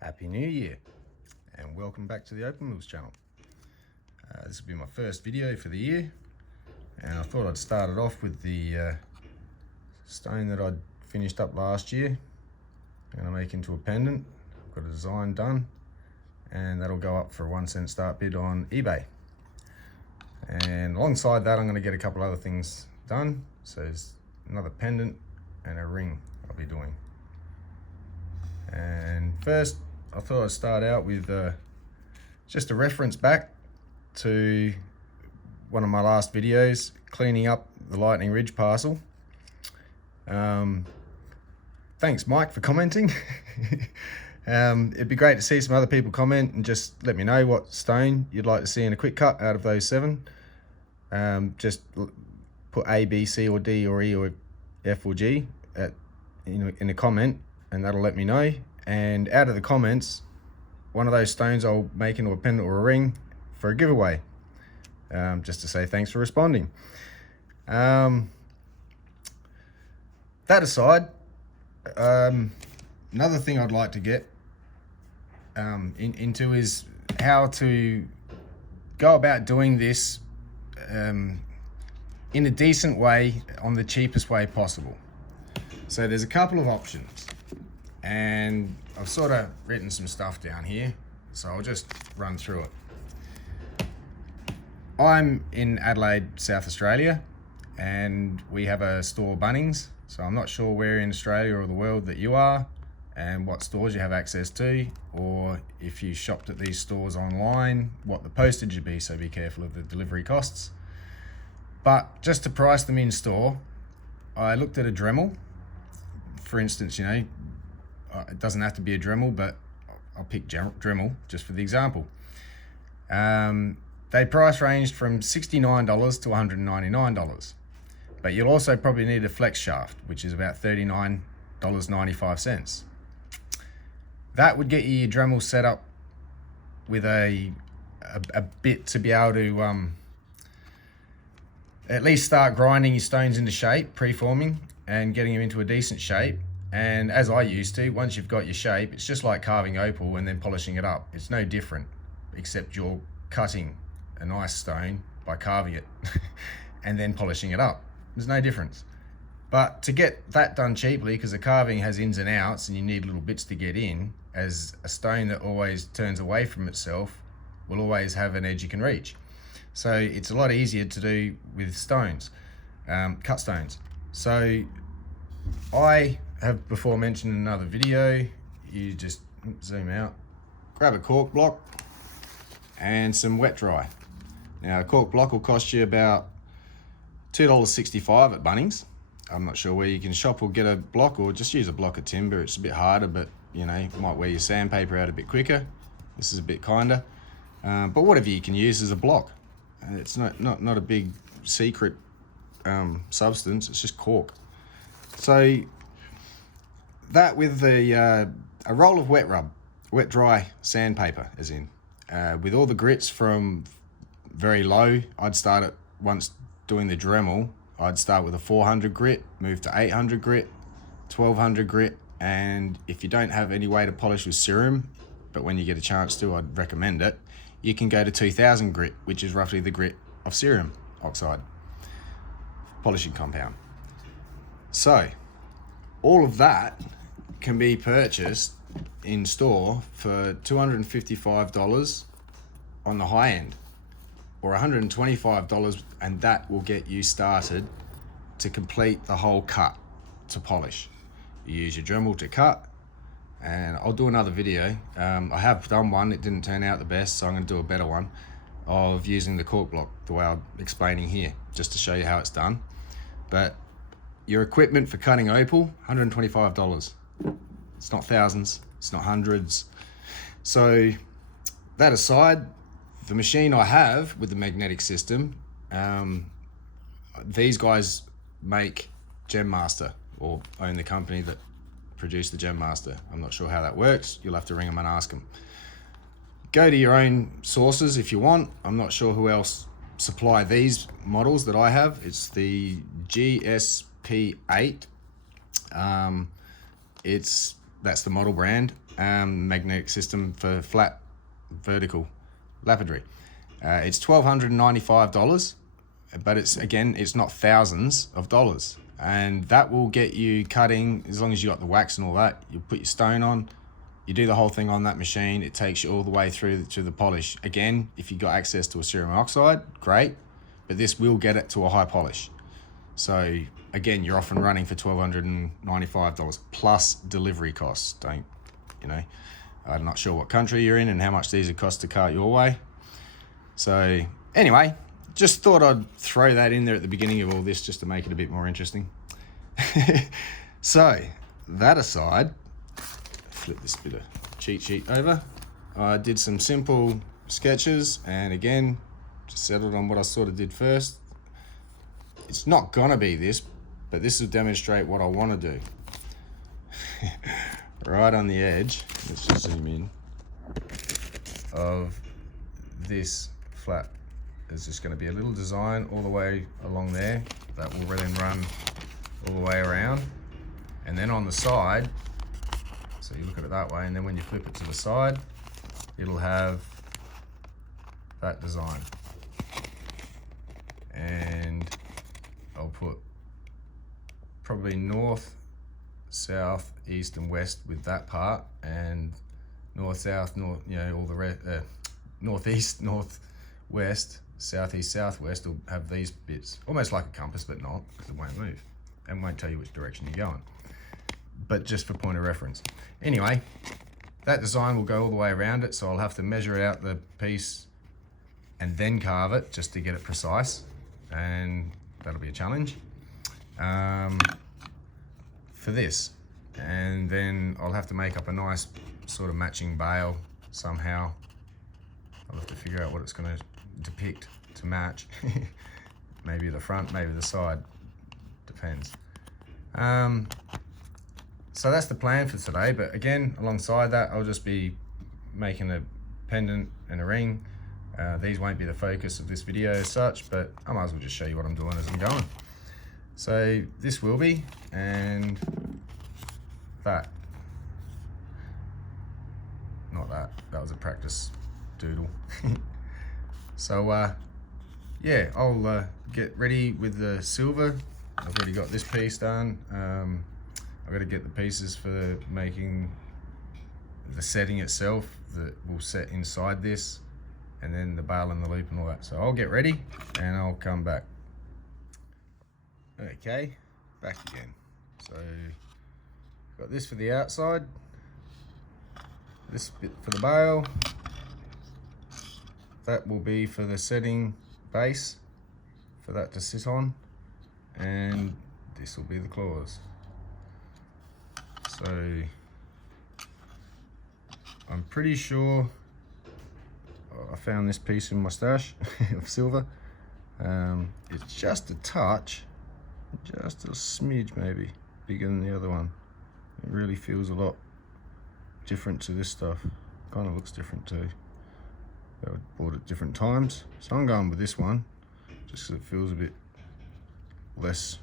Happy New Year and welcome back to the Opal channel. This will be my first video for the year, and I thought I'd start it off with the stone that I'd finished up last year. I'm going to make into a pendant. I've got a design done and that'll go up for a 1 cent start bid on eBay. And alongside that I'm going to get a couple other things done. So there's another pendant and a ring I'll be doing. And first I thought I'd start out with just a reference back to one of my last videos, cleaning up the Lightning Ridge parcel. Thanks Mike for commenting. It'd be great to see some other people comment and just let me know what stone you'd like to see in a quick cut out of those 7. Just put A, B, C or D or E or F or G in a comment, and that'll let me know. And out of the comments, one of those stones I'll make into a pendant or a ring for a giveaway, just to say thanks for responding. That aside, another thing I'd like to get into is how to go about doing this in a decent way, on the cheapest way possible. So there's a couple of options, and I've sort of written some stuff down here, so I'll just run through it. I'm in Adelaide, South Australia, and we have a store, Bunnings, so I'm not sure where in Australia or the world that you are and what stores you have access to, or if you shopped at these stores online, what the postage would be, so be careful of the delivery costs. But just to price them in store, I looked at a Dremel. For instance, it doesn't have to be a Dremel, but I'll pick Dremel just for the example. They price ranged from $69 to $199, but you'll also probably need a flex shaft, which is about $39.95. That would get you your Dremel set up with a bit to be able to at least start grinding your stones into shape, pre-forming, and getting them into a decent shape. And as I used to, once you've got your shape, it's just like carving opal and then polishing it up. It's no different, except you're cutting a nice stone by carving it and then polishing it up. There's no difference. But to get that done cheaply, because the carving has ins and outs and you need little bits to get in, as a stone that always turns away from itself will always have an edge you can reach. So it's a lot easier to do with stones, cut stones. So I have before mentioned in another video, you just zoom out, grab a cork block and some wet dry. Now a cork block will cost you about $2.65 at Bunnings. I'm not sure where you can shop or get a block, or just use a block of timber. It's a bit harder, but you might wear your sandpaper out a bit quicker. This is a bit kinder, but whatever you can use as a block. It's not a big secret substance, it's just cork. So that with a roll of wet dry sandpaper, as in with all the grits from very low. I'd start at, once doing the Dremel, I'd start with a 400 grit, move to 800 grit, 1200 grit, and if you don't have any way to polish with serum, but when you get a chance to, I'd recommend it, you can go to 2000 grit, which is roughly the grit of cerium oxide polishing compound. So all of that can be purchased in store for $255 on the high end, or $125, and that will get you started to complete the whole cut to polish. You use your Dremel to cut, and I'll do another video. I have done one, it didn't turn out the best, so I'm going to do a better one of using the cork block the way I'm explaining here, just to show you how it's done. But your equipment for cutting opal, $125. It's not thousands, it's not hundreds. So that aside, the machine I have with the magnetic system, these guys make Gem Master, or own the company that produced the Gem Master. I'm not sure how that works. You'll have to ring them and ask them. Go to your own sources if you want. I'm not sure who else supply these models that I have. It's the GSP8. It's That's the model brand, magnetic system for flat vertical lapidary. It's $1,295, but it's not thousands of dollars. And that will get you cutting, as long as you got the wax and all that. You put your stone on, you do the whole thing on that machine. It takes you all the way through to the polish. Again, if you got access to a cerium oxide, great, but this will get it to a high polish. So again, you're off and running for $1,295 plus delivery costs. I'm not sure what country you're in and how much these would cost to cart your way. So anyway, just thought I'd throw that in there at the beginning of all this just to make it a bit more interesting. So that aside, flip this bit of cheat sheet over. I did some simple sketches, and again, just settled on what I sort of did first. It's not gonna be this, but this will demonstrate what I want to do. Right on the edge, let's just zoom in, of this flap. There's just going to be a little design all the way along there that will then run all the way around, and then on the side, so you look at it that way, and then when you flip it to the side, it'll have that design. And I'll put probably north, south, east and west with that part, and north, south, north, all the rest, northeast, northwest, southeast, southwest will have these bits, almost like a compass, but not, because it won't move and won't tell you which direction you're going, but just for point of reference. Anyway, that design will go all the way around it, so I'll have to measure out the piece and then carve it just to get it precise, and that'll be a challenge for this. And then I'll have to make up a nice sort of matching bail somehow. I'll have to figure out what it's going to depict to match. Maybe the front, maybe the side, depends. So that's the plan for today, but again, alongside that, I'll just be making a pendant and a ring. These won't be the focus of this video as such, but I might as well just show you what I'm doing as I'm going. So this will be, and that. Not that, that was a practice doodle. So yeah, I'll get ready with the silver. I've already got this piece done. I've got to get the pieces for making the setting itself that will set inside this, and then the bail and the loop and all that. So I'll get ready and I'll come back. Okay, back again. So got this for the outside, this bit for the bail, that will be for the setting base for that to sit on, and this will be the claws. So I'm pretty sure I found this piece in my stash of silver. It's just a touch, just a smidge maybe bigger than the other one. It really feels a lot different to this stuff. Kind of looks different too. I bought at different times, so I'm going with this one just because it feels a bit less.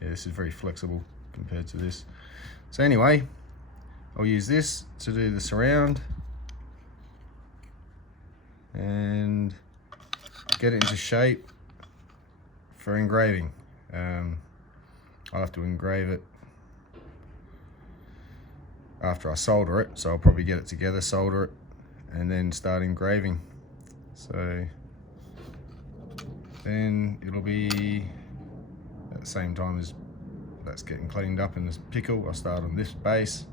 Yeah, this is very flexible compared to this. So anyway, I'll use this to do the surround and get it into shape for engraving. I'll have to engrave it after I solder it, so I'll probably get it together, solder it, and then start engraving. So then it'll be at the same time as that's getting cleaned up in this pickle. I'll start on this base,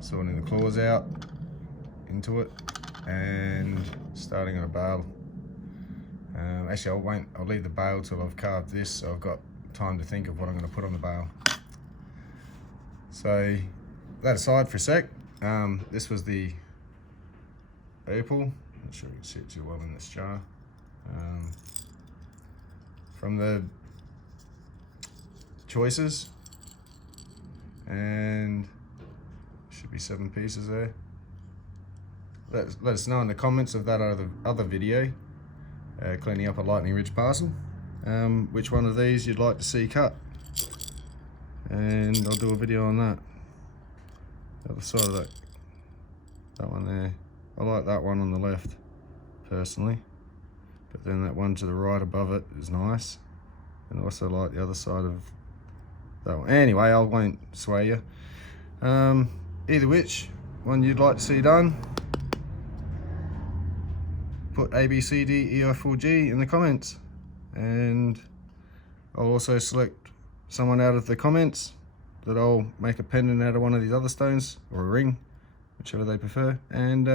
sorting the claws out into it, and starting on a bail. Actually, I'll leave the bail till I've carved this, so I've got time to think of what I'm going to put on the bail. So that aside for a sec, this was the Opal. Not sure you can see it too well in this jar. From the choices, and should be 7 pieces there. Let us know in the comments of that other video, cleaning up a Lightning Ridge parcel, which one of these you'd like to see cut, and I'll do a video on that. other side of that one there. I like that one on the left personally, but then that one to the right above it is nice, and also like the other side of that one. Anyway, I won't sway you. Either which one you'd like to see done, put A, B, C, D, E, F, or G in the comments, and I'll also select someone out of the comments that I'll make a pendant out of one of these other stones, or a ring, whichever they prefer, and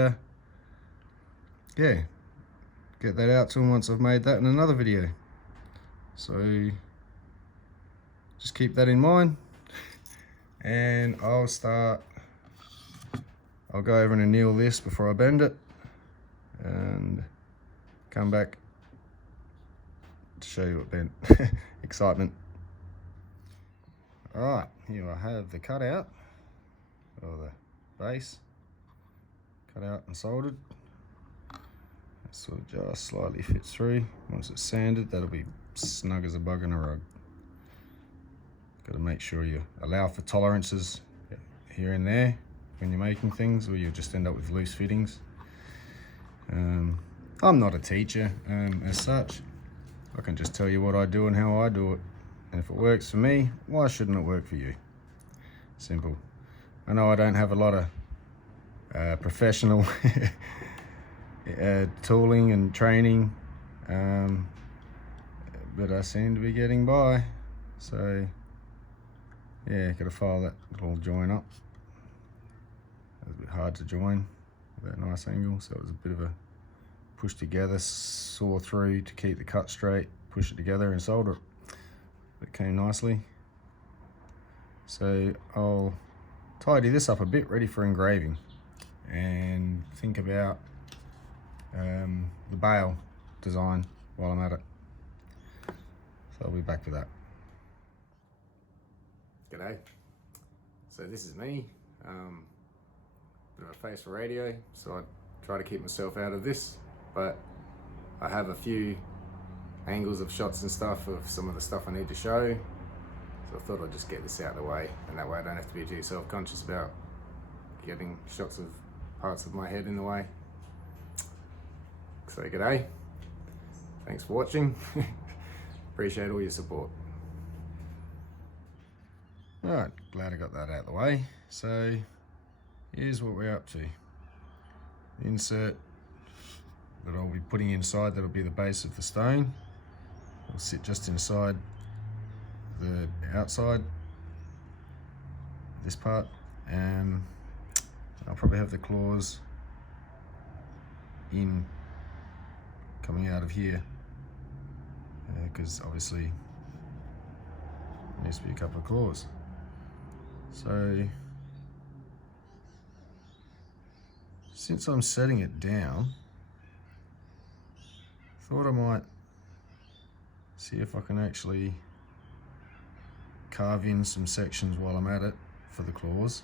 yeah, get that out to them once I've made that in another video. So just keep that in mind, and I'll go over and anneal this before I bend it, and come back to show you what bent. Excitement. Alright, here I have the cutout, or the base, cut out and soldered. It sort of just slightly fits through. Once it's sanded, that'll be snug as a bug in a rug. Got to make sure you allow for tolerances here and there when you're making things, or you'll just end up with loose fittings. I'm not a teacher as such. I can just tell you what I do and how I do it. And if it works for me, why shouldn't it work for you? Simple. I know I don't have a lot of professional tooling and training, but I seem to be getting by. So yeah, gotta file that little join up. It was a bit hard to join with that nice angle, so it was a bit of a push together, saw through to keep the cut straight, push it together and solder it. It came nicely. So I'll tidy this up a bit, ready for engraving, and think about the bail design while I'm at it. So I'll be back with that. G'day. So this is me. Bit of a face for radio, so I try to keep myself out of this, but I have a few angles of shots and stuff of some of the stuff I need to show, so I thought I'd just get this out of the way, and that way I don't have to be too self-conscious about getting shots of parts of my head in the way. So g'day, thanks for watching. Appreciate all your support. Alright, glad I got that out of the way. So here's what we're up to. The insert that I'll be putting inside, that'll be the base of the stone. It'll sit just inside the outside, this part, and I'll probably have the claws in coming out of here, because obviously there needs to be a couple of claws. So since I'm setting it down, thought I might see if I can actually carve in some sections while I'm at it for the claws,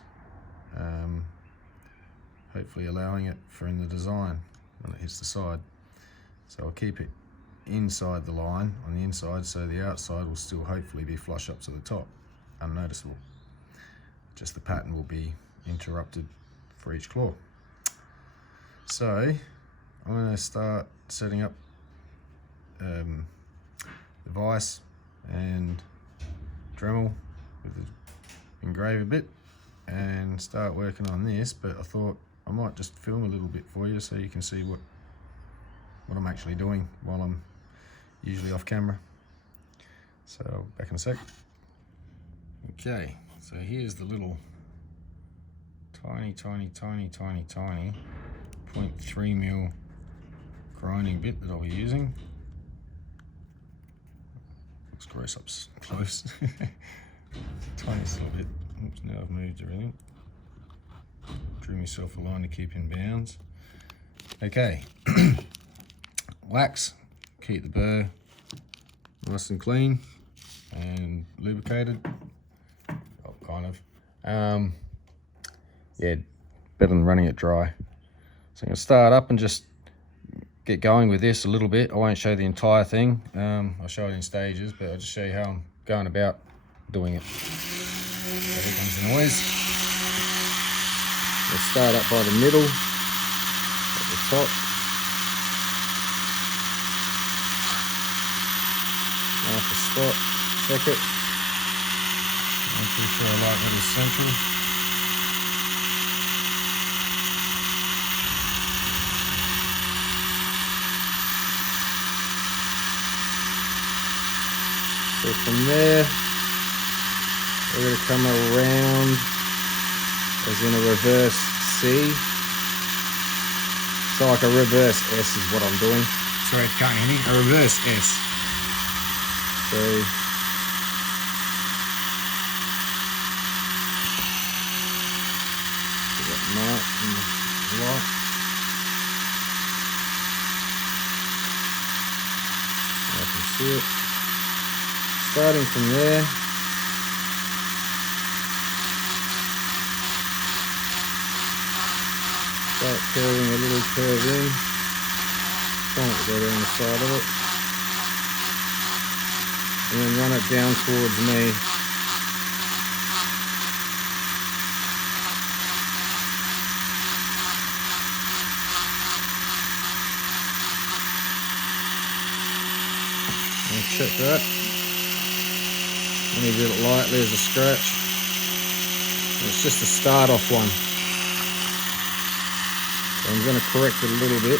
hopefully allowing it for in the design when it hits the side. So I'll keep it inside the line on the inside, so the outside will still hopefully be flush up to the top, unnoticeable. Just the pattern will be interrupted for each claw. So I'm going to start setting up the vise and Dremel with the engraver bit and start working on this, but I thought I might just film a little bit for you so you can see what I'm actually doing while I'm usually off camera. So back in a sec. Okay, so here's the little tiny 0.3mm grinding bit that I'll be using. Looks gross up close. Tiniest little bit. Oops, now I've moved everything. Drew myself a line to keep in bounds. Okay. Wax, keep the burr nice and clean and lubricated. Oh, kind of. Yeah, better than running it dry. So I'm going to start up and just get going with this a little bit. I won't show the entire thing. I'll show it in stages, but I'll just show you how I'm going about doing it. So here comes the noise. We'll start up by the middle, at the top. Mark a spot, check it. I'm pretty sure I like that as central. So from there, we're going to come around as in a reverse C. So like a reverse S is what I'm doing. Sorry, can't hear me. A reverse S. So that mark in the light. I can see it. Starting from there, start curving a little curve in, trying not to go down the side of it, and then run it down towards me. And check that. Only did it lightly as a scratch. It's just a start off one. So I'm going to correct it a little bit.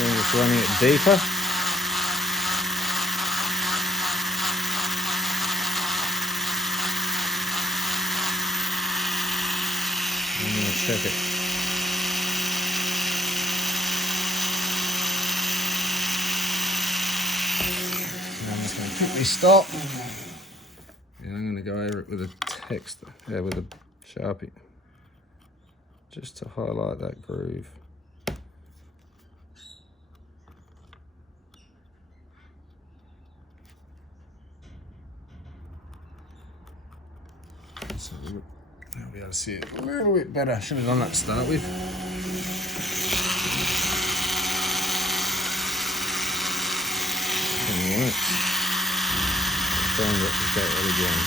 And just running it deeper. I'm going to check it. Now I'm just going to quickly stop. And I'm going to go over it with a text, with a Sharpie, just to highlight that groove. So I'll be able to see it a little bit better. I should have done that to start with. Alright. Try and replicate that again.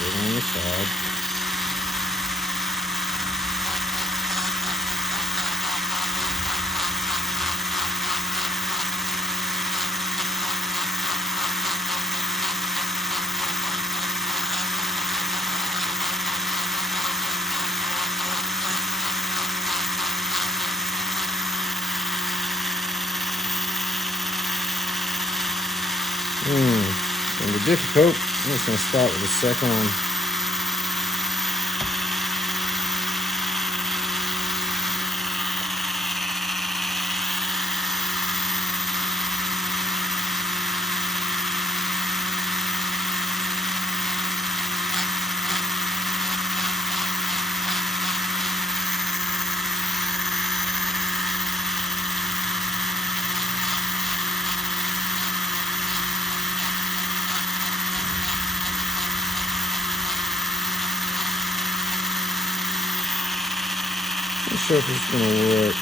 On the side. It's going to be difficult. I'm just going to start with the second one. I'm not sure if it's going to work.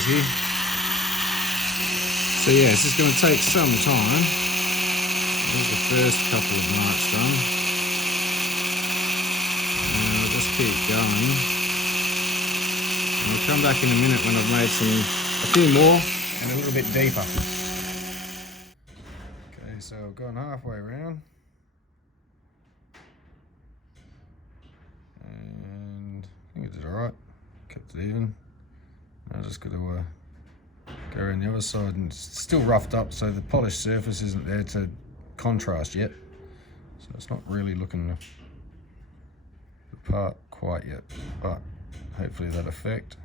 bars here. So yeah, it's just going to take some time. There's the first couple of marks done. And I'll just keep going. And I'll come back in a minute when I've made a few more and a little bit deeper. Okay, so I've gone halfway around. And I think I did alright. Kept it even. I just got to go around the other side, and it's still roughed up, so the polished surface isn't there to contrast yet. So it's not really looking the part quite yet, but hopefully that effect.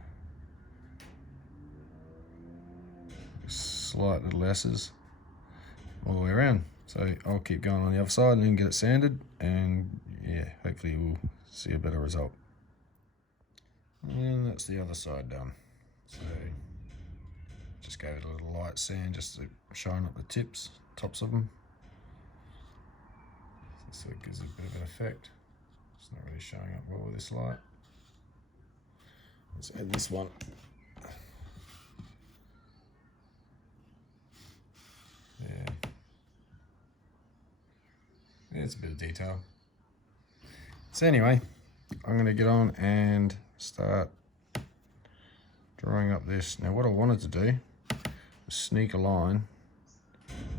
Slight little S's all the way around. So I'll keep going on the other side and then get it sanded, and yeah, hopefully we'll see a better result. And that's the other side done. So just gave it a little light sand just to shine up the tops of them. So it gives it a bit of an effect. It's not really showing up well with this light. Let's add this one. Yeah. Yeah, it's a bit of detail. So anyway, I'm going to get on and start drawing up this. Now what I wanted to do was sneak a line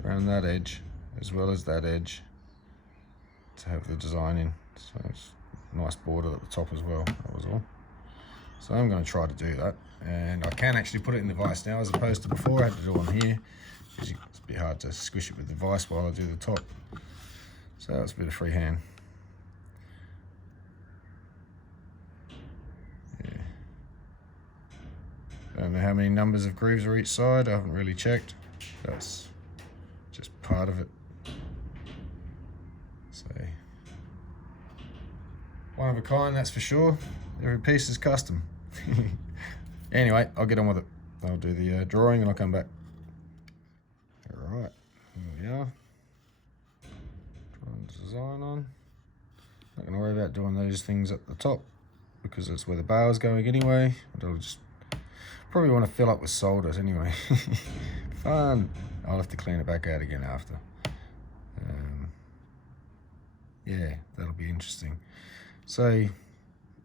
around that edge as well as that edge to have the design in. So it's a nice border at the top as well, that was all. So I'm going to try to do that, and I can actually put it in the vise now as opposed to before I had to do it on here, because it's a bit hard to squish it with the vise while I do the top. So that's a bit of freehand. I don't know how many numbers of grooves are each side, I haven't really checked. That's just part of it. So, one of a kind, that's for sure. Every piece is custom. Anyway, I'll get on with it. I'll do the drawing and I'll come back. Alright, here we are. Drawing the design on. Not going to worry about doing those things at the top, because that's where the bar is going anyway. I'll just probably want to fill up with solders anyway. Fun. I'll have to clean it back out again after. Yeah, that'll be interesting. So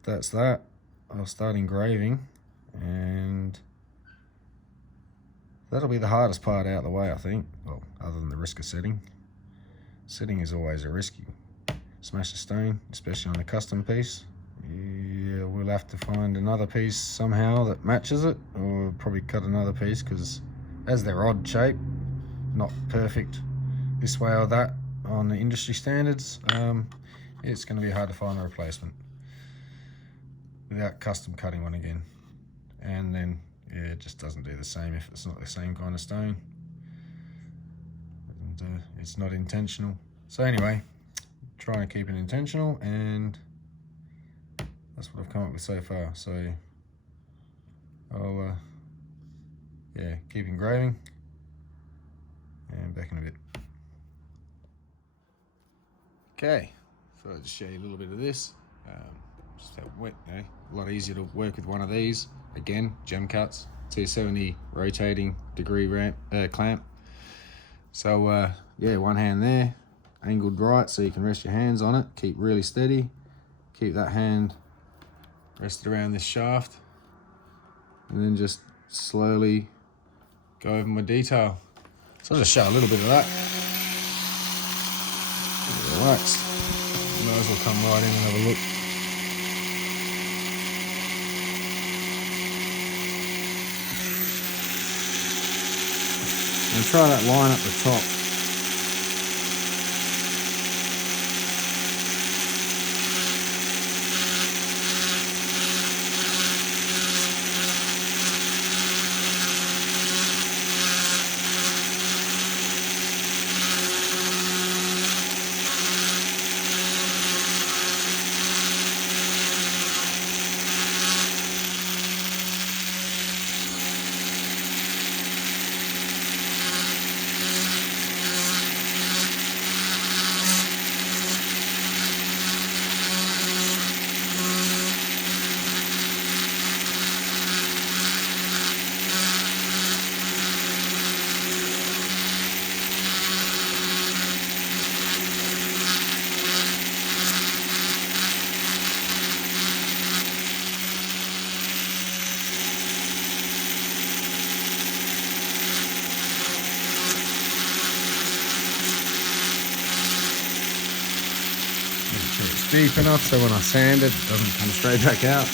that's that. I'll start engraving, and that'll be the hardest part out of the way, I think. Well, other than the risk of setting. Setting is always a risk. You smash a stone, especially on a custom piece. Yeah, we'll have to find another piece somehow that matches it, or probably cut another piece, because as they're odd shape, not perfect this way or that on the industry standards, it's going to be hard to find a replacement without custom cutting one again. And then yeah, it just doesn't do the same if it's not the same kind of stone, and it's not intentional. So anyway, trying to keep it intentional, and that's what I've come up with so far. So I'll yeah, keep engraving, and back in a bit. Okay, so I'll just show you a little bit of this. Just have it wet, a lot easier to work with one of these. Again, gem cuts, 270 rotating degree clamp. So yeah, one hand there, angled right so you can rest your hands on it. Keep really steady. Keep that hand rested around this shaft, and then just slowly go over my detail. So I'll just show a little bit of that. Relaxed. Might as well come right in and have a look. And try that line up the top. deep enough so when I sand it, it doesn't come straight back out.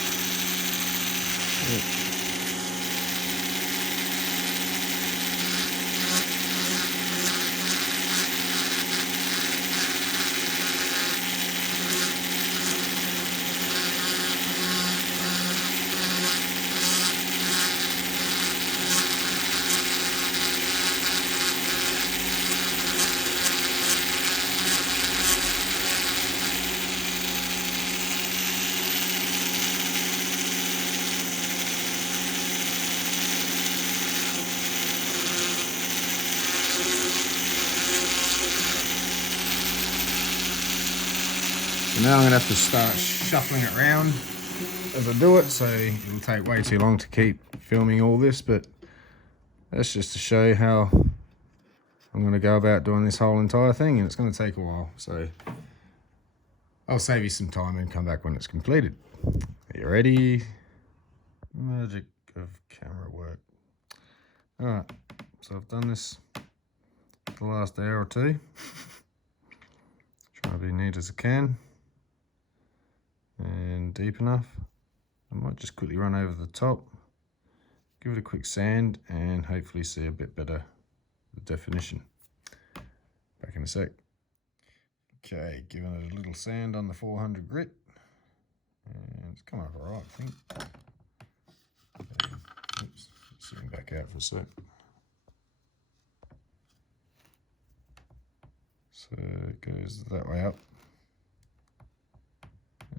So now I'm going to have to start shuffling it around as I do it, so it'll take way too long to keep filming all this, but that's just to show how I'm going to go about doing this whole entire thing, and it's going to take a while, so I'll save you some time and come back when it's completed. Are you ready? Magic of camera work. Alright, so I've done this for the last hour or two. Try to be neat as I can and deep enough. I might just quickly run over the top, give it a quick sand, and hopefully see a bit better definition. Back in a sec. Okay, giving it a little sand on the 400 grit, and it's come up alright, I think. Oops, zoom back out for a sec. So it goes that way up.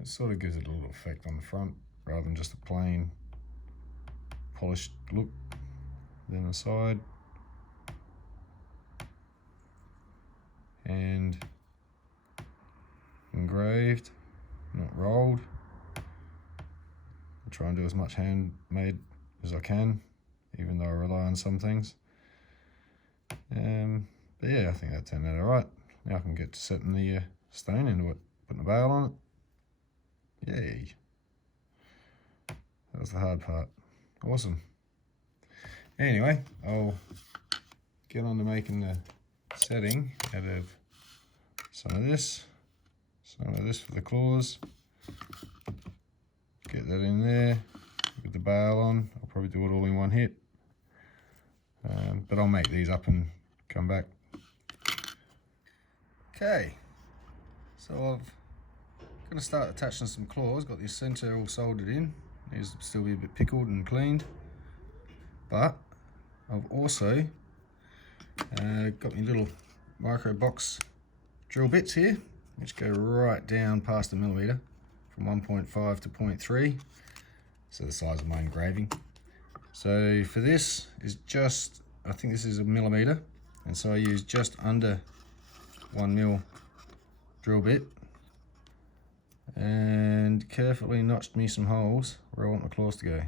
It sort of gives it a little effect on the front rather than just a plain polished look. Then the side, and engraved, not rolled. I try and do as much handmade as I can, even though I rely on some things. But yeah, I think that turned out alright. Now I can get to setting the stone into it, putting a bail on it. Yay. That was the hard part. Awesome. Anyway, I'll get on to making the setting out of some of this for the claws. Get that in there with the bail on. I'll probably do it all in one hit. But I'll make these up and come back. Okay, so I've going to start attaching some claws. Got this centre all soldered in. Needs to still be a bit pickled and cleaned. But I've also got my little micro box drill bits here, which go right down past a millimetre, from 1.5 to 0.3. So the size of my engraving. So for this is just, I think this is a millimetre, and so I use just under 1 mil drill bit, and carefully notched me some holes where I want my claws to go.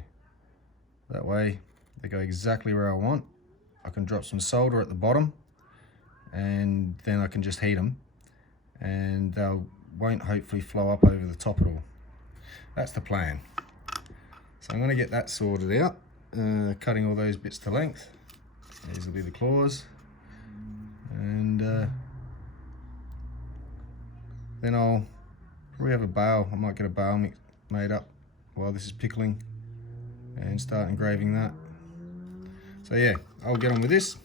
That way they go exactly where I want. I can drop some solder at the bottom, and then I can just heat them, and they won't hopefully flow up over the top at all. That's the plan. So I'm going to get that sorted out, cutting all those bits to length. These will be the claws, and then I'll probably have a bail. I might get a bail made up while this is pickling and start engraving that. So yeah, I'll get on with this.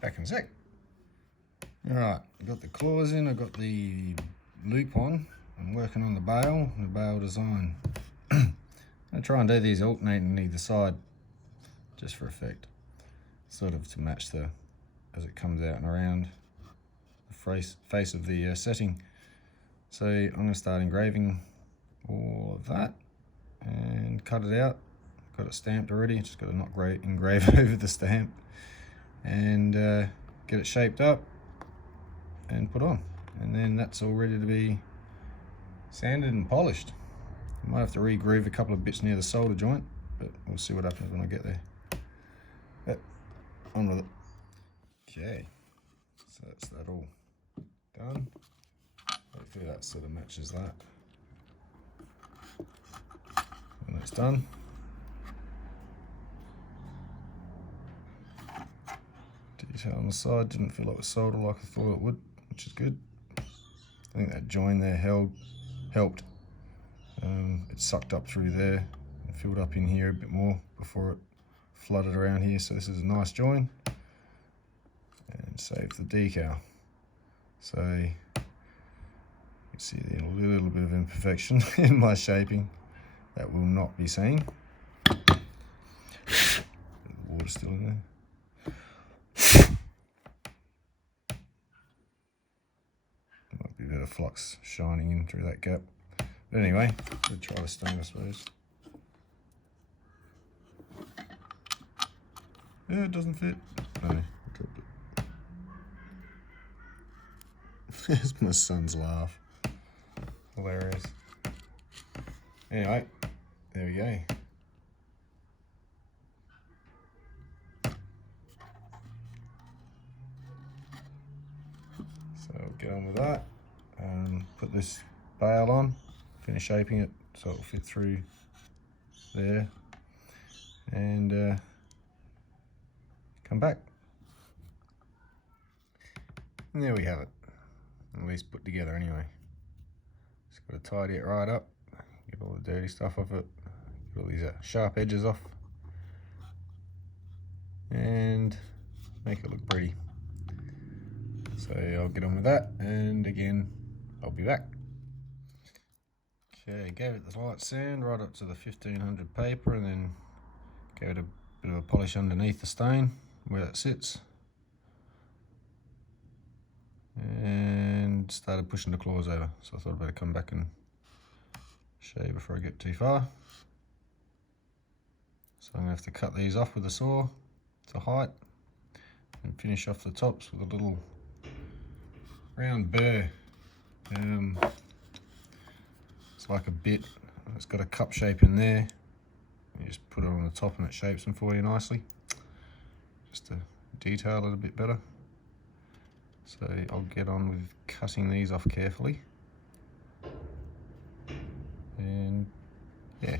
Back in a sec. Alright, I've got the claws in, I've got the loop on. I'm working on the bail design. I'm going to try and do these alternating either side, just for effect. Sort of to match as it comes out and around the face of the setting. So I'm going to start engraving all of that and cut it out. Got it stamped already, just got to not engrave over the stamp, and get it shaped up and put on. And then that's all ready to be sanded and polished. I might have to re-groove a couple of bits near the solder joint, but we'll see what happens when I get there. But on with it. Okay, so that's that all done. Hopefully that sort of matches that. When that's done, detail on the side didn't feel like it was soldered like I thought it would, which is good. I think that join there held helped. It sucked up through there and filled up in here a bit more before it flooded around here. So this is a nice join, and save the decal. So you can see there a little bit of imperfection in my shaping that will not be seen. The water's still in there. Might be a bit of flux shining in through that gap. But anyway, we'll try the stone, I suppose. Yeah, it doesn't fit. No, I dropped it. There's my son's laugh. Hilarious. Anyway, there we go. So I'll get on with that. Put this bail on, finish shaping it so it'll fit through there, and come back. And there we have it. At least put together anyway. Just got to tidy it right up, get all the dirty stuff off it, get all these sharp edges off, and make it look pretty. So I'll get on with that, and again, I'll be back. Okay, gave it the light sand right up to the 1500 paper, and then gave it a bit of a polish underneath the stone where it sits, and started pushing the claws over. So I thought I'd better come back and shave before I get too far. So I'm gonna have to cut these off with a saw to height and finish off the tops with a little round burr. It's like a bit, it's got a cup shape in there. You just put it on the top and it shapes them for you nicely, just to detail it a bit better. So I'll get on with cutting these off carefully, and yeah.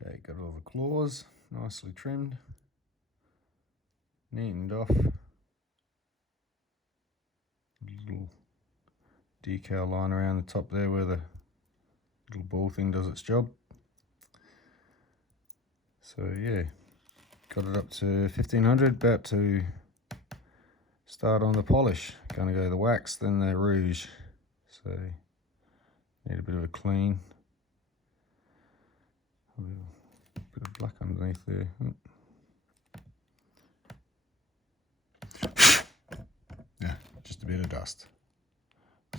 Okay, got all the claws nicely trimmed, neatened off. Little decal line around the top there where the little ball thing does its job. So yeah, got it up to 1500, about to start on the polish. Gonna go the wax, then the rouge. So need a bit of a clean. A bit of black underneath there. Yeah, just a bit of dust.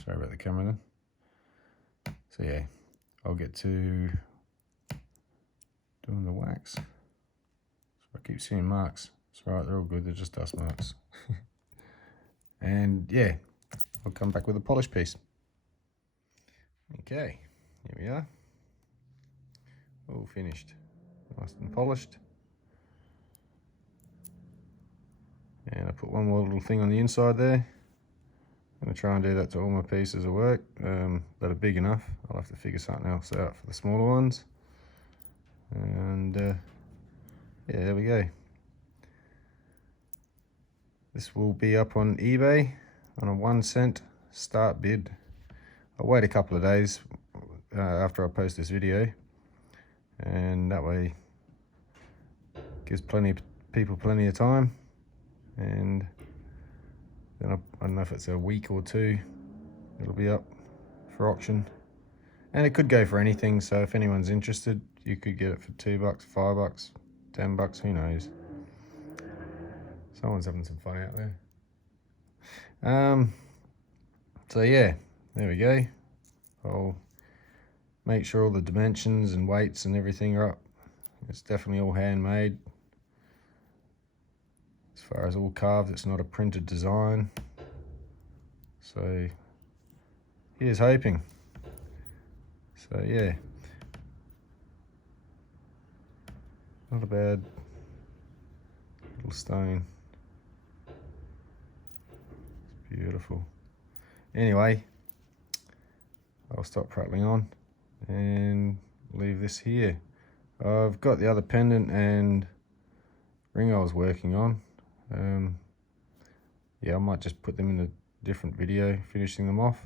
Sorry about the camera then. So yeah, I'll get to doing the wax. So I keep seeing marks. It's alright, they're all good, they're just dust marks. And yeah, I'll come back with a polish piece. Okay, here we are. All finished. Nice and polished. And I put one more little thing on the inside there. I'm going to try and do that to all my pieces of work that are big enough. I'll have to figure something else out for the smaller ones. And yeah, there we go. This will be up on eBay on a 1 cent start bid. I'll wait a couple of days after I post this video, and that way gives people plenty of time. And then I don't know if it's a week or two, it'll be up for auction. And it could go for anything, so if anyone's interested, you could get it for $2, $5, $10, who knows. Someone's having some fun out there. So yeah, there we go. I'll make sure all the dimensions and weights and everything are up. It's definitely all handmade. As far as all carved, it's not a printed design. So here's hoping. So yeah, not a bad little stone. It's beautiful. Anyway, I'll stop prattling on and leave this here. I've got the other pendant and ring I was working on. Yeah, I might just put them in the different video finishing them off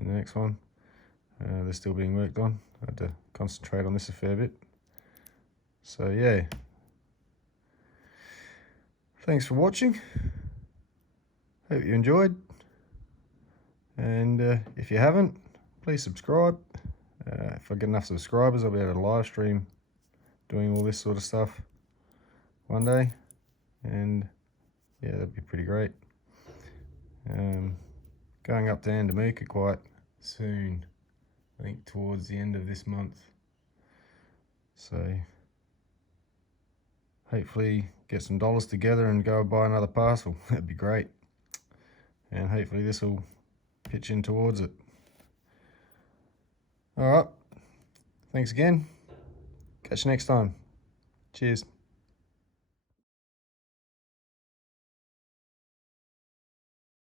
in the next one. They're still being worked on. I had to concentrate on this a fair bit. So yeah, thanks for watching. Hope you enjoyed. And if you haven't, please subscribe. If I get enough subscribers, I'll be able to live stream doing all this sort of stuff one day. And yeah, that'd be pretty great. Going up to Andamooka quite soon, I think towards the end of this month. So hopefully get some dollars together and go buy another parcel. That'd be great. And hopefully this will pitch in towards it. All right, thanks again. Catch you next time. Cheers.